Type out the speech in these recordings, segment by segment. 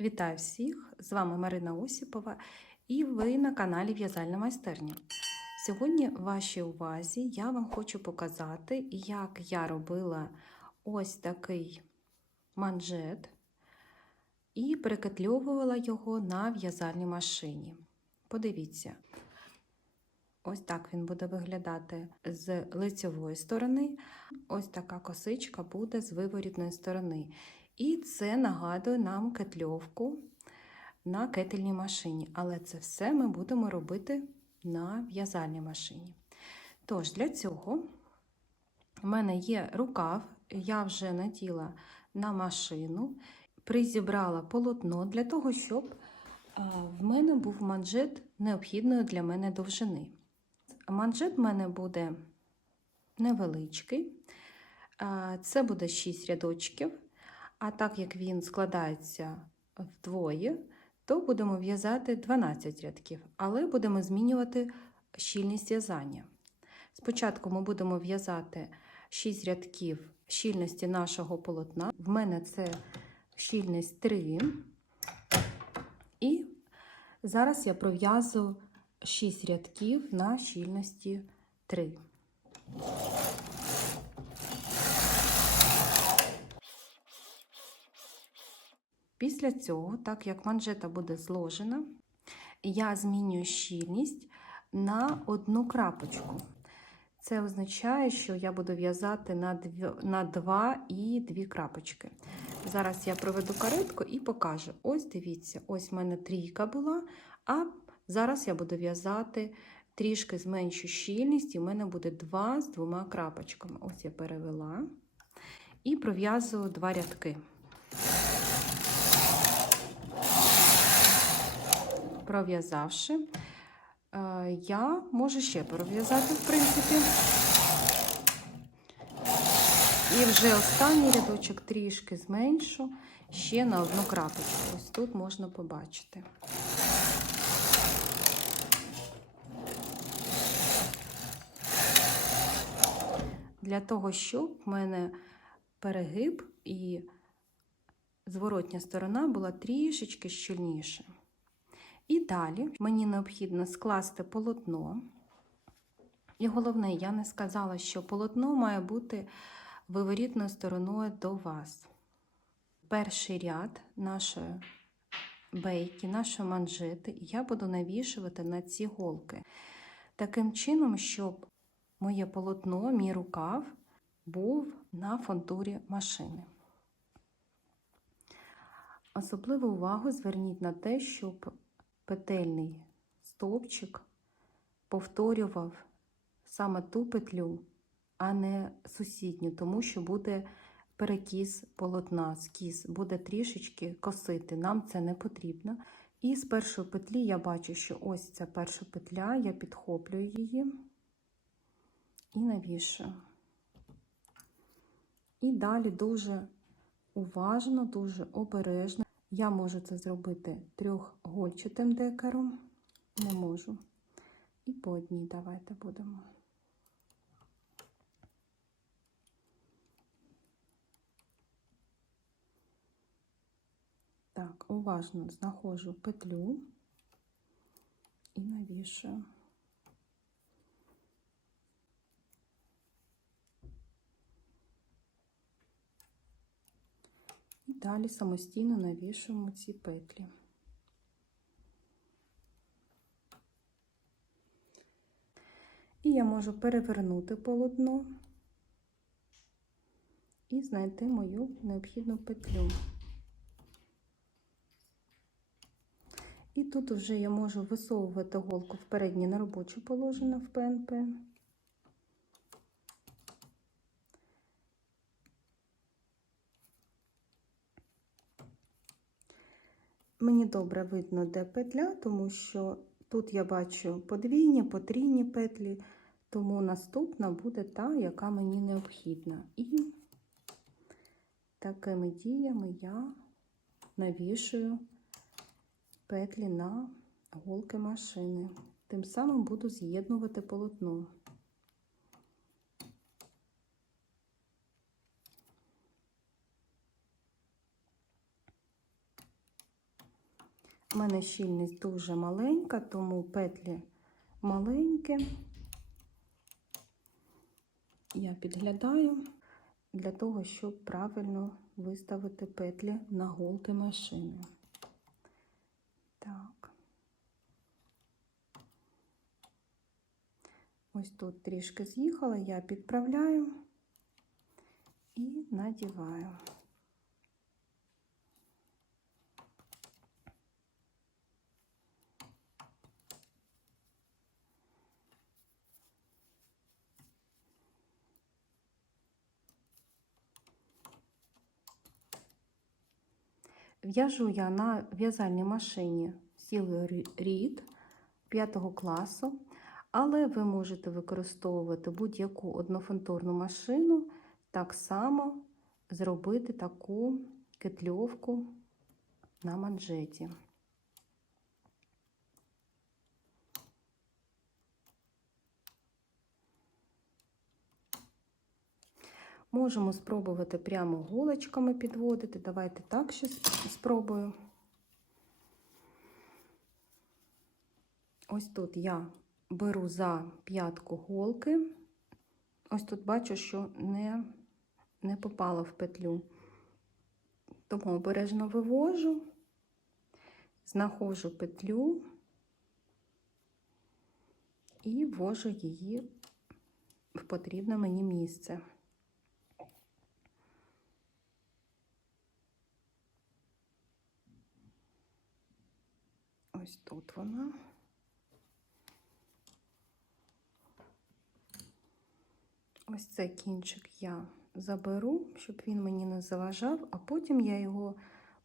Вітаю всіх! З вами Марина Осіпова і ви на каналі В'язальна майстерня. Сьогодні в вашій увазі я вам хочу показати, як я робила ось такий манжет і перекатльовувала його на в'язальній машині. Подивіться, ось так він буде виглядати з лицевої сторони. Ось така косичка буде з виворітної сторони. І це нагадує нам кетльовку на кетельній машині. Але це все ми будемо робити на в'язальній машині. Тож, для цього в мене є рукав, я вже наділа на машину, призібрала полотно для того, щоб в мене був манжет необхідної для мене довжини. Манжет в мене буде невеличкий, це буде 6 рядочків. А так як він складається вдвоє, то будемо в'язати 12 рядків, але будемо змінювати щільність в'язання. Спочатку ми будемо в'язати 6 рядків щільності нашого полотна. В мене це щільність 3. І зараз я пров'язую 6 рядків на щільності 3. Після цього, так як манжета буде зложена, я змінюю щільність на одну крапочку. Це означає, що я буду в'язати на 2 і 2 крапочки. Зараз я проведу каретку і покажу. Ось дивіться, ось в мене трійка була, а зараз я буду в'язати трішки зменшу щільність, і в мене буде 2 з двома крапочками. Ось я перевела і пров'язую 2 рядки. Пров'язавши, я можу ще пров'язати, в принципі. І вже останній рядочок трішки зменшу ще на одну крапочку. Ось тут можна побачити. Для того, щоб в мене перегиб і зворотня сторона була трішечки щільніша. І далі мені необхідно скласти полотно. І головне, я не сказала, що полотно має бути виворітною стороною до вас. Перший ряд нашої бейки, нашої манжети, я буду навішувати на ці голки. Таким чином, щоб моє полотно, мій рукав, був на фонтурі машини. Особливу увагу зверніть на те, щоб петельний стовпчик повторював саме ту петлю, а не сусідню, тому що буде перекіс полотна, скіс, буде трішечки косити. Нам це не потрібно. І з першої петлі я бачу, що ось ця перша петля, я підхоплюю її і навішую. І далі дуже уважно, дуже обережно. Я можу це зробити трьохгольчатим декаром, не можу. І по одній давайте будемо. Так, уважно знаходжу петлю і навішую. Далі самостійно навішуємо ці петлі. І я можу перевернути полотно і знайти мою необхідну петлю. І тут вже я можу висовувати голку в переднє неробоче положення в ПНП. Мені добре видно, де петля, тому що тут я бачу подвійні, потрійні петлі, тому наступна буде та, яка мені необхідна. І такими діями я навішую петлі на голки машини. Тим самим буду з'єднувати полотно. У мене щільність дуже маленька, тому петлі маленькі. Я підглядаю для того, щоб правильно виставити петлі на голки машини. Так. Ось тут трішки з'їхала, я підправляю і надіваю. В'яжу я на в'язальній машині цілий рід 5 класу, але ви можете використовувати будь-яку однофантурну машину, так само зробити таку кетльовку на манжеті. Можемо спробувати прямо голочками підводити. Давайте так ще спробую. Ось тут я беру за п'ятку голки. Ось тут бачу, що не, не попала в петлю. Тому обережно вивожу, знаходжу петлю і ввожу її в потрібне мені місце. Ось тут вона. Ось цей кінчик я заберу, щоб він мені не заважав, а потім я його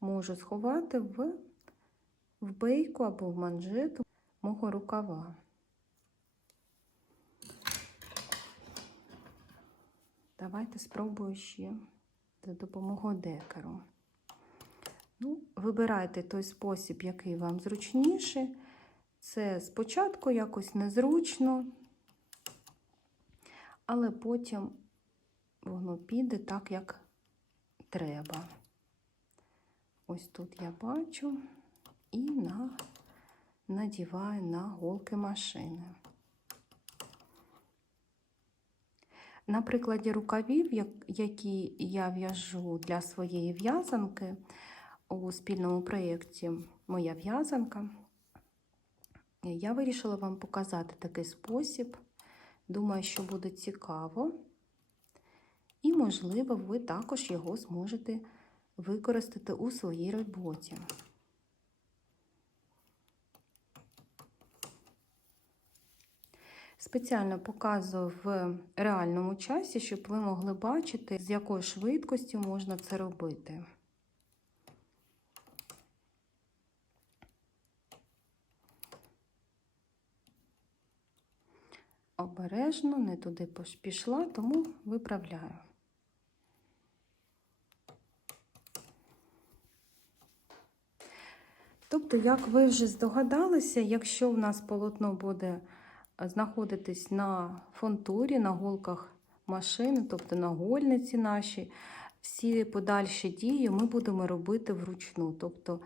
можу сховати в, в бейку або в манжету мого рукава. Давайте спробую ще за допомогою декеру. Ну, Вибирайте той спосіб, який вам зручніше. Це спочатку якось незручно, але потім воно піде так, як треба. Ось тут я бачу і на, надіваю на голки машини. На прикладі рукавів, які я в'яжу для своєї в'язанки, у спільному проєкті Моя в'язанка. Я вирішила вам показати такий спосіб. Думаю, що буде цікаво. І, можливо, ви також його зможете використати у своїй роботі. Спеціально показую в реальному часі, щоб ви могли бачити, з якою швидкістю можна це робити. Обережно, не туди пішла, тому виправляю. Тобто, як ви вже здогадалися, якщо в нас полотно буде знаходитись на фонтурі, на голках машини, тобто на гольниці наші, всі подальші дії ми будемо робити вручну. Тобто,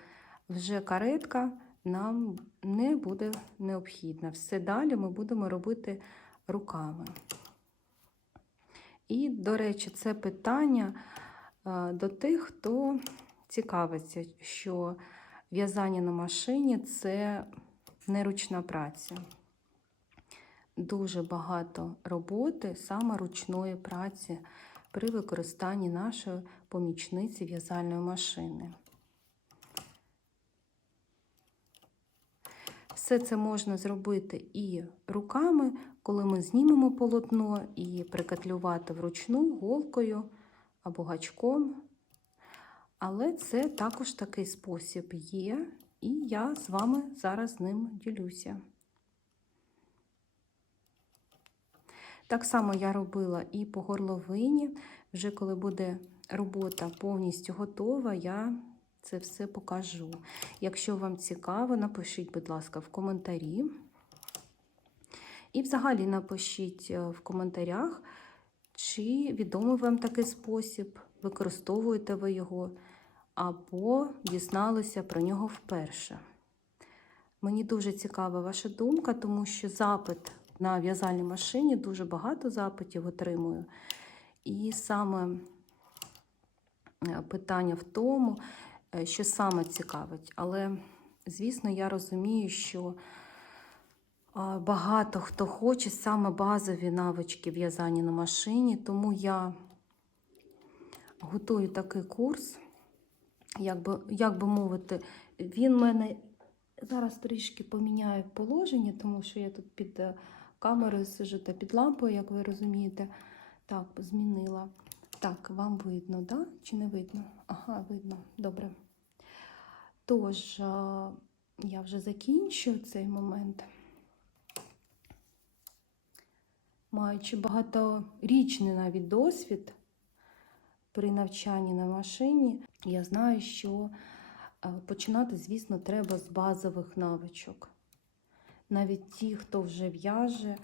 вже каретка нам не буде необхідна. Все далі ми будемо робити руками. І, до речі, це питання до тих, хто цікавиться, що в'язання на машині це неручна праця. Дуже багато роботи, саме ручної праці при використанні нашої помічниці в'язальної машини. Все це можна зробити і руками, коли ми знімемо полотно і прикатлювати вручну голкою або гачком. Але це також такий спосіб є, і я з вами зараз ним ділюся. Так само я робила і по горловині, вже коли буде робота повністю готова, я це все покажу. Якщо вам цікаво, напишіть, будь ласка, в коментарі. І взагалі напишіть е, в коментарях, чи відомий вам такий спосіб, використовуєте ви його, або дізналися про нього вперше. Мені дуже цікава ваша думка, тому що запит на в'язальній машині дуже багато запитів отримую. І саме е, питання в тому, що саме цікавить. Але, звісно, я розумію, що багато хто хоче саме базові навички в'язання на машині, тому я готую такий курс, як би, як би мовити, він мене зараз трішки поміняю положення, тому що я тут під е, камерою сижу та під лампою, як ви розумієте. Так, змінила. Так, вам видно, да? Чи не видно? Ага, видно. Добре. Тож, я вже закінчу цей момент. Маючи багаторічний навіть досвід при навчанні на машині, я знаю, що е, починати, звісно, треба з базових навичок. Навіть ті, хто вже в'яже,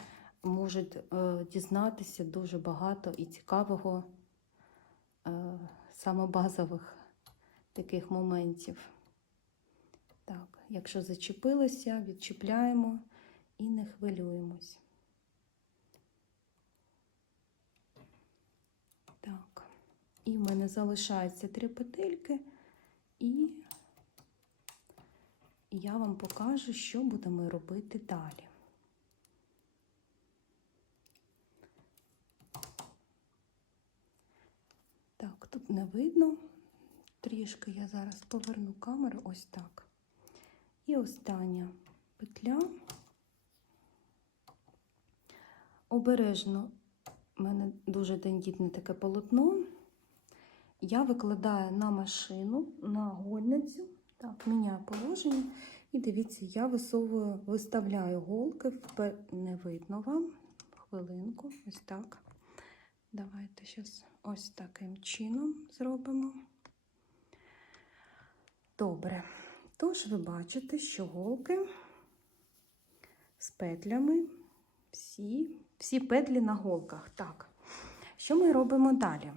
можуть е, дізнатися дуже багато і цікавого, е, саме базових таких моментів. Так, якщо зачепилися, відчіпляємо і не хвилюємось. Так, і в мене залишається три петельки, і я вам покажу, що будемо робити далі. Так, тут не видно. Трішки я зараз поверну камеру ось так. І остання петля. Обережно, у мене дуже тендітне таке полотно. Я викладаю на машину, на гольницю. Так, міняю положення. І дивіться, я висовую, виставляю голки, не видно вам. Хвилинку, ось так. Давайте зараз ось таким чином зробимо. Добре. Тож ви бачите, що голки з петлями, всі, всі петлі на голках. Так, що ми робимо далі?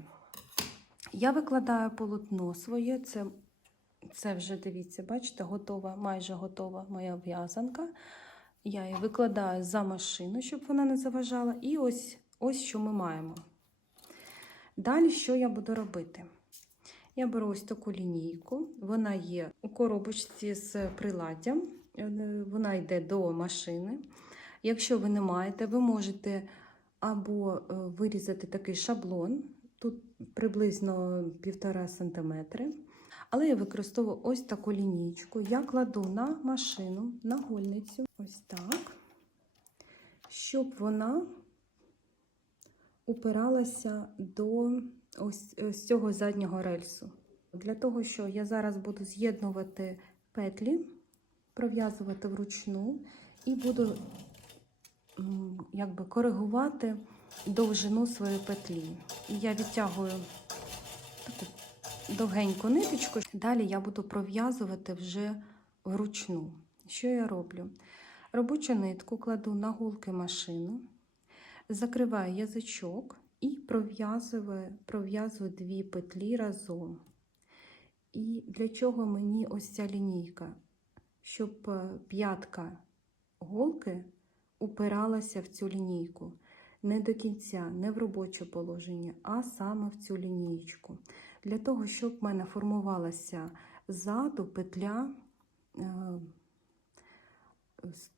Я викладаю полотно своє, це, це вже дивіться, бачите, готова, майже готова моя в'язанка. Я її викладаю за машину, щоб вона не заважала. І ось, ось що ми маємо. Далі, що я буду робити? Я беру ось таку лінійку, вона є у коробочці з приладдям, е, вона йде до машини. Якщо ви не маєте, ви можете або е, вирізати такий шаблон, тут приблизно 1,5 см. Але я використовую ось таку лінійку. Я кладу на машину, на гольницю, ось так, щоб вона упиралася до ось, ось цього заднього рельсу. Для того, що я зараз буду з'єднувати петлі, пров'язувати вручну і буду якби коригувати довжину своєї петлі. І я відтягую таку довгеньку ниточку. Далі я буду пров'язувати вже вручну. Що я роблю? Робочу нитку кладу на голки машину, закриваю язичок і пров'язую пров'язую дві петлі разом. І для чого мені ось ця лінійка? Щоб е, п'ятка голки упиралася в цю лінійку. Не до кінця, не в робоче положення, а саме в цю лінієчку. Для того, щоб в мене формувалася ззаду петля е,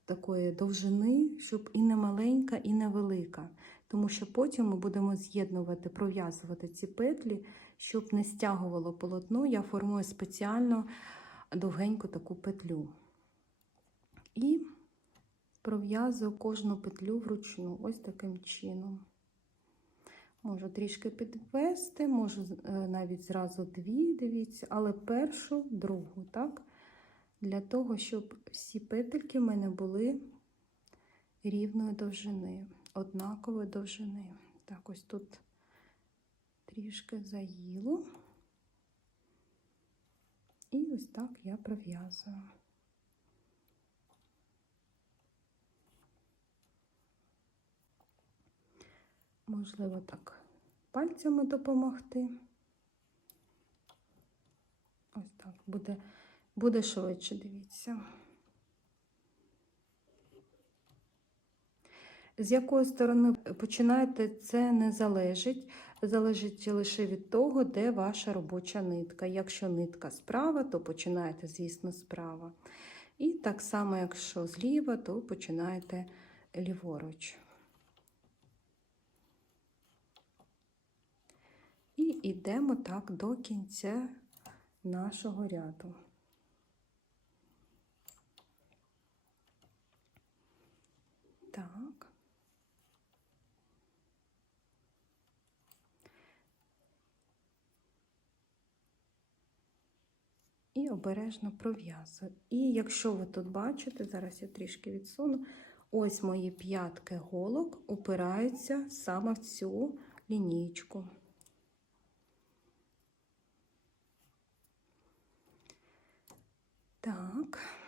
такої довжини, щоб і не маленька, і не велика. Тому що потім ми будемо з'єднувати, пров'язувати ці петлі, щоб не стягувало полотно, я формую спеціально довгеньку таку петлю. І пров'язую кожну петлю вручну, ось таким чином. Можу трішки підвести, можу е, навіть зразу дві, дивіться, але першу, другу, так? Для того, щоб всі петельки в мене були рівної довжини, однакової довжини. Так, ось тут трішки заїло. І ось так я пров'язую. Можливо, так пальцями допомогти. Ось так буде, буде швидше, дивіться. З якої сторони починаєте, це не залежить. Залежить лише від того, де ваша робоча нитка. Якщо нитка справа, то починаєте, звісно, справа. І так само, якщо зліва, то починаєте ліворуч. І йдемо так до кінця нашого ряду. Так. І обережно пров'язую. І якщо ви тут бачите, зараз я трішки відсуну, ось мої п'ятки голок упираються саме в цю лінійку. Так.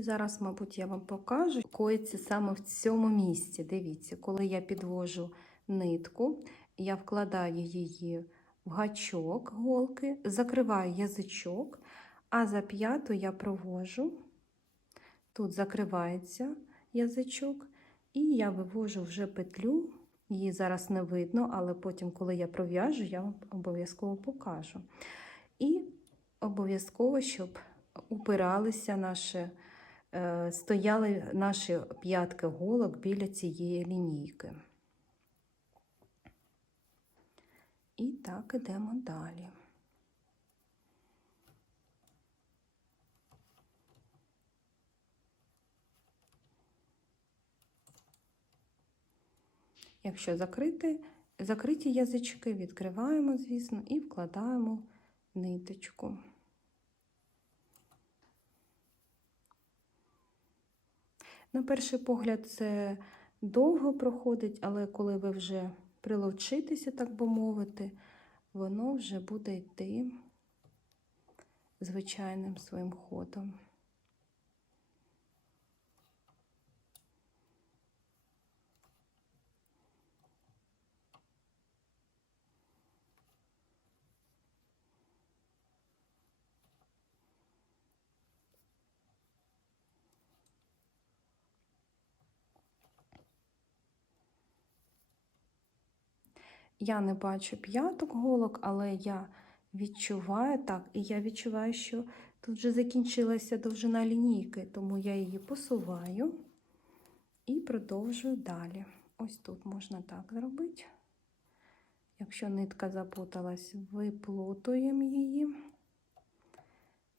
І зараз, мабуть, я вам покажу, коїться саме в цьому місці. Дивіться, коли я підвожу нитку, я вкладаю її в гачок голки, закриваю язичок, а за п'яту я провожу, тут закривається язичок, і я вивожу вже петлю. Її зараз не видно, але потім, коли я пров'яжу, я вам обов'язково покажу. І обов'язково, щоб упиралися наші стояли наші п'ятки голок біля цієї лінійки. І так ідемо далі. Якщо закрити, закриті язички, відкриваємо, звісно, і вкладаємо ниточку. На перший погляд, це довго проходить, але коли ви вже приловчитеся, так би мовити, воно вже буде йти звичайним своїм ходом. Я не бачу п'яток голок, але я відчуваю так, і я відчуваю, що тут вже закінчилася довжина лінійки, тому я її посуваю і продовжую далі. Ось тут можна так зробити. Якщо нитка запуталась, виплутуємо її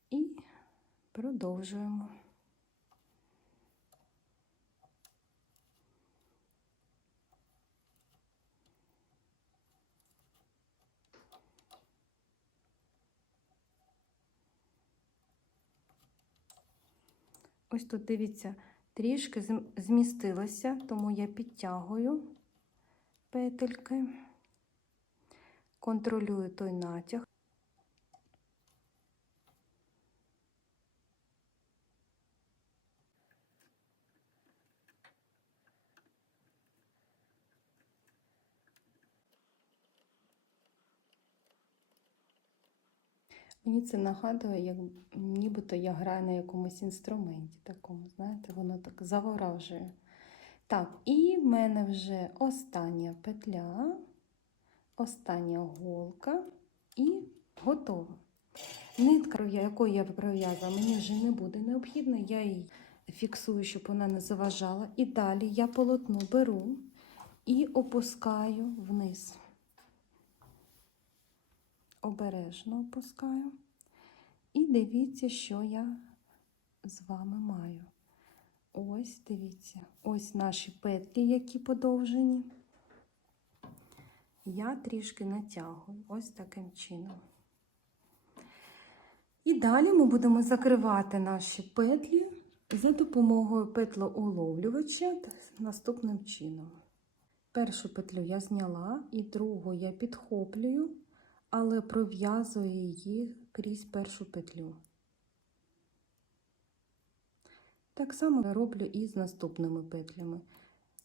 і продовжуємо. Ось тут, дивіться, трішки змістилося, тому я підтягую петельки, контролюю той натяг. Мені це нагадує, як нібито я граю на якомусь інструменті такому, знаєте, воно так заворажує. Так, і в мене вже остання петля, остання голка і готова. Нитка, якою я пров'язала, мені вже не буде необхідна, я її фіксую, щоб вона не заважала. І далі я полотно беру і опускаю вниз обережно опускаю. І дивіться, що я з вами маю. Ось, дивіться, ось наші петлі, які подовжені. Я трішки натягую ось таким чином. І далі ми будемо закривати наші петлі за допомогою петлоуловлювача наступним чином. Першу петлю я зняла і другу я підхоплюю, але пров'язую її крізь першу петлю. Так само роблю і з наступними петлями.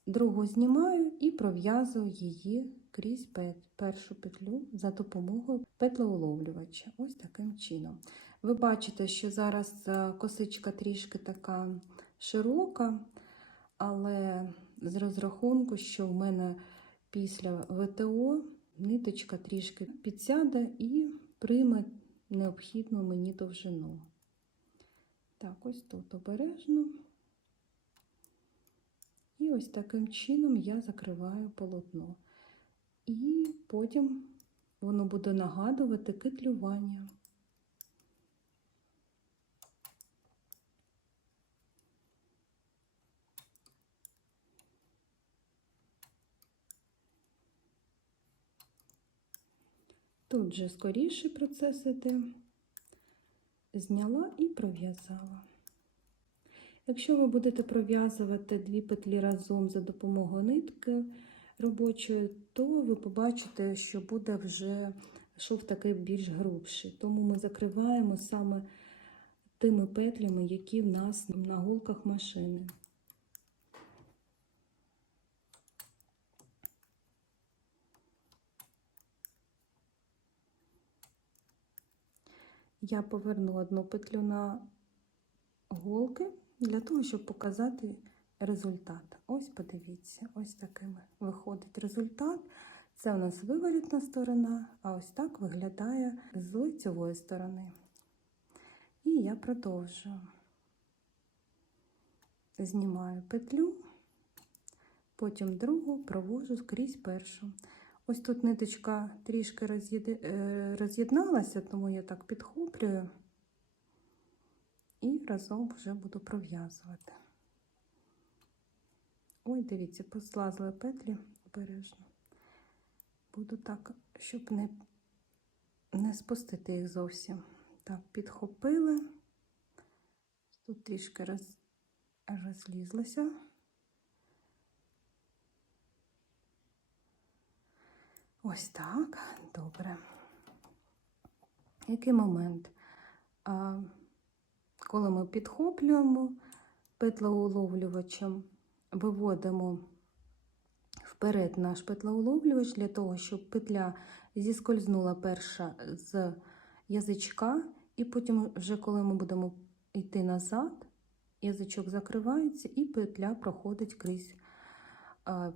Другу знімаю і пров'язую її крізь першу петлю за допомогою петлеуловлювача. Ось таким чином. Ви бачите, що зараз е, косичка трішки така широка, але з розрахунку, що в мене після ВТО ниточка трішки підсяде і прийме необхідну мені довжину. Так, ось тут обережно. І ось таким чином я закриваю полотно. І потім воно буде нагадувати кетлювання. Тут же скоріший процес іде. Зняла і пров'язала. Якщо ви будете пров'язувати дві петлі разом за допомогою нитки робочої, то ви побачите, що буде вже шов такий більш грубший. Тому ми закриваємо саме тими петлями, які в нас на голках машини. Я поверну одну петлю на голки для того, щоб показати результат. Ось подивіться, ось таким виходить результат. Це у нас виворітна сторона, а ось так виглядає з лицевої сторони. І я продовжую. Знімаю петлю, потім другу провожу скрізь першу. Ось тут ниточка трішки е, роз'єдналася, тому я так підхоплюю і разом вже буду пров'язувати. Ой, дивіться, послазли петлі обережно. Буду так, щоб не, не спустити їх зовсім. Так, підхопили. Тут трішки роз, розлізлося. Ось так, добре. Який момент? Коли ми підхоплюємо петлеуловлювачем, виводимо вперед наш петлеуловлювач для того, щоб петля зіскользнула перша з язичка, і потім, вже коли ми будемо йти назад, язичок закривається і петля проходить крізь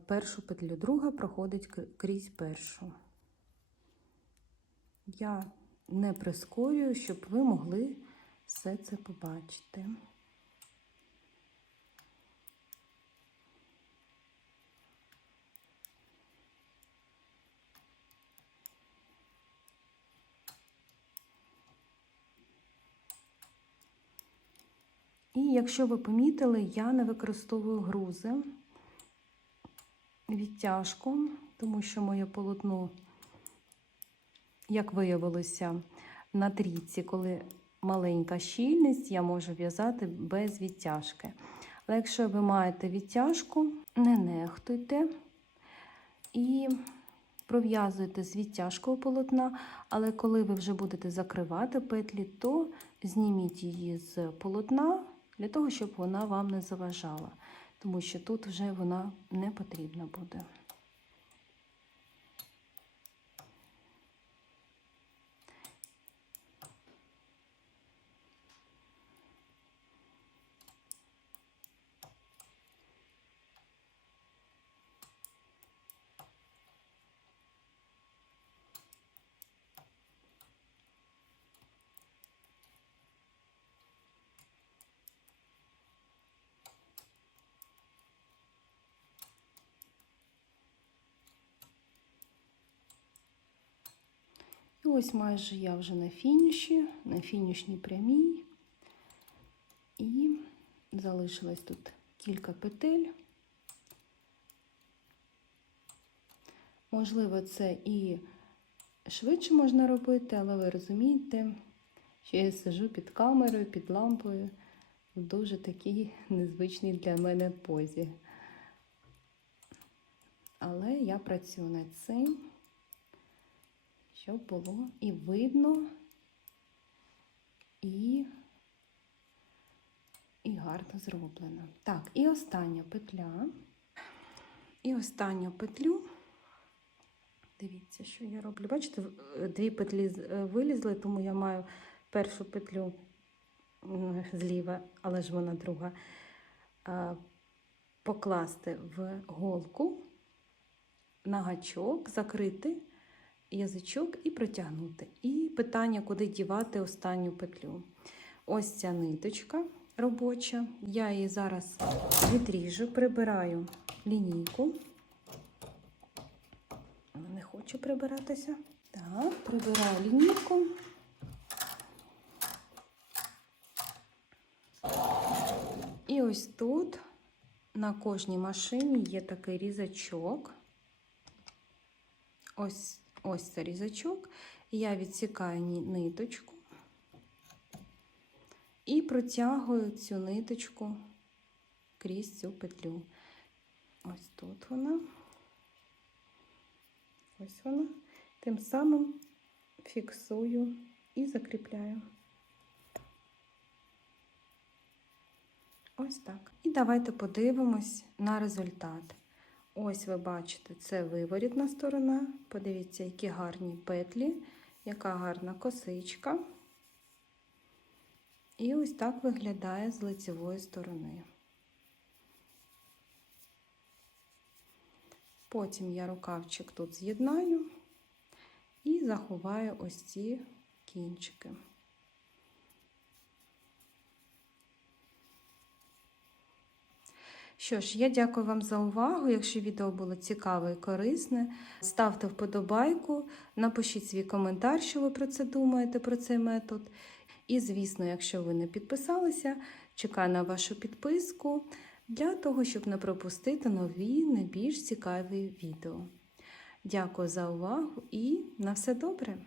першу петлю, друга проходить крізь першу. Я не прискорюю, щоб ви могли все це побачити. І якщо ви помітили, я не використовую грузи відтяжку, тому що моє полотно, як виявилося, на трійці, коли маленька щільність, я можу в'язати без відтяжки. Але якщо ви маєте відтяжку, не нехтуйте і пров'язуйте з відтяжкою полотна, але коли ви вже будете закривати петлі, то зніміть її з полотна для того, щоб вона вам не заважала, тому що тут вже вона не потрібна буде. І ось майже я вже на фініші, на фінішній прямій. І залишилось тут кілька петель. Можливо, це і швидше можна робити, але ви розумієте, що я сижу під камерою, під лампою в дуже такій незвичній для мене позі. Але я працюю над цим, щоб було і видно, і, і гарно зроблено. Так, і остання петля. І останню петлю. Дивіться, що я роблю. Бачите, дві петлі е, вилізли, тому я маю першу петлю зліва, але ж вона друга, покласти в голку на гачок, закрити язичок і протягнути. І питання, куди дівати останню петлю. Ось ця ниточка робоча. Я її зараз відріжу, прибираю лінійку. Не хоче прибиратися. Так, прибираю лінійку. І ось тут на кожній машині є такий різачок. Ось, ось різачок. Я відсікаю ниточку і протягую цю ниточку крізь цю петлю. Ось тут вона. Ось вона. Тим самим фіксую і закріпляю. Ось так. І давайте подивимось на результат. Ось ви бачите, це виворітна сторона. Подивіться, які гарні петлі, яка гарна косичка. І ось так виглядає з лицевої сторони. Потім я рукавчик тут з'єднаю і заховаю ось ці кінчики. Що ж, я дякую вам за увагу. Якщо відео було цікаве і корисне, ставте вподобайку, напишіть свій коментар, що ви про це думаєте, про цей метод. І, звісно, якщо ви не підписалися, чекаю на вашу підписку для того, щоб не пропустити нові, не більш цікаві відео. Дякую за увагу і на все добре!